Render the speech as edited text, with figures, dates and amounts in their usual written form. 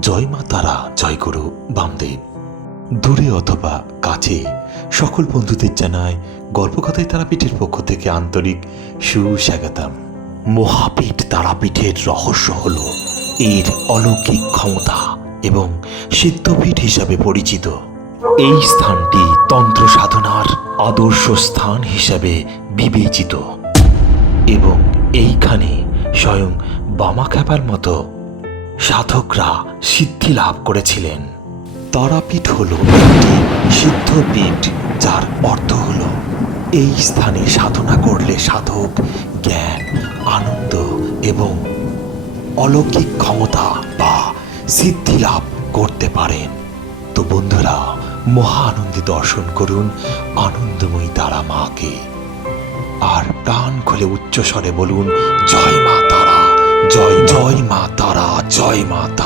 জয় মা তারা, জয় গুরু বামদেব। দূরে অথবা কাছে সকল বন্ধুদের জানায় গল্পকথায় তারাপীঠের পক্ষ থেকে আন্তরিক সুস্বাগতম। মহাপীঠ তারাপীঠের রহস্য হল এর অলৌকিক ক্ষমতা এবং সিদ্ধপীঠ হিসাবে পরিচিত। এই স্থানটি তন্ত্র সাধনার আদর্শ স্থান হিসাবে বিবেচিত এবং এইখানে স্বয়ং বামাখ্যাপার মতো সাধকরা সিদ্ধি লাভ করেছিলেন। তারাপীঠ হল একটি সিদ্ধপীঠ, যার অর্থ হল এই স্থানে সাধনা করলে সাধক জ্ঞান, আনন্দ এবং অলৌকিক ক্ষমতা বা সিদ্ধি লাভ করতে পারেন। তো বন্ধুরা, মহা আনন্দে দর্শন করুন আনন্দময়ী তারা মাকে, আর প্রাণ খুলে উচ্চস্বরে বলুন জয় মা তারা, জয় জয় মা তারা, জয় মা তারা।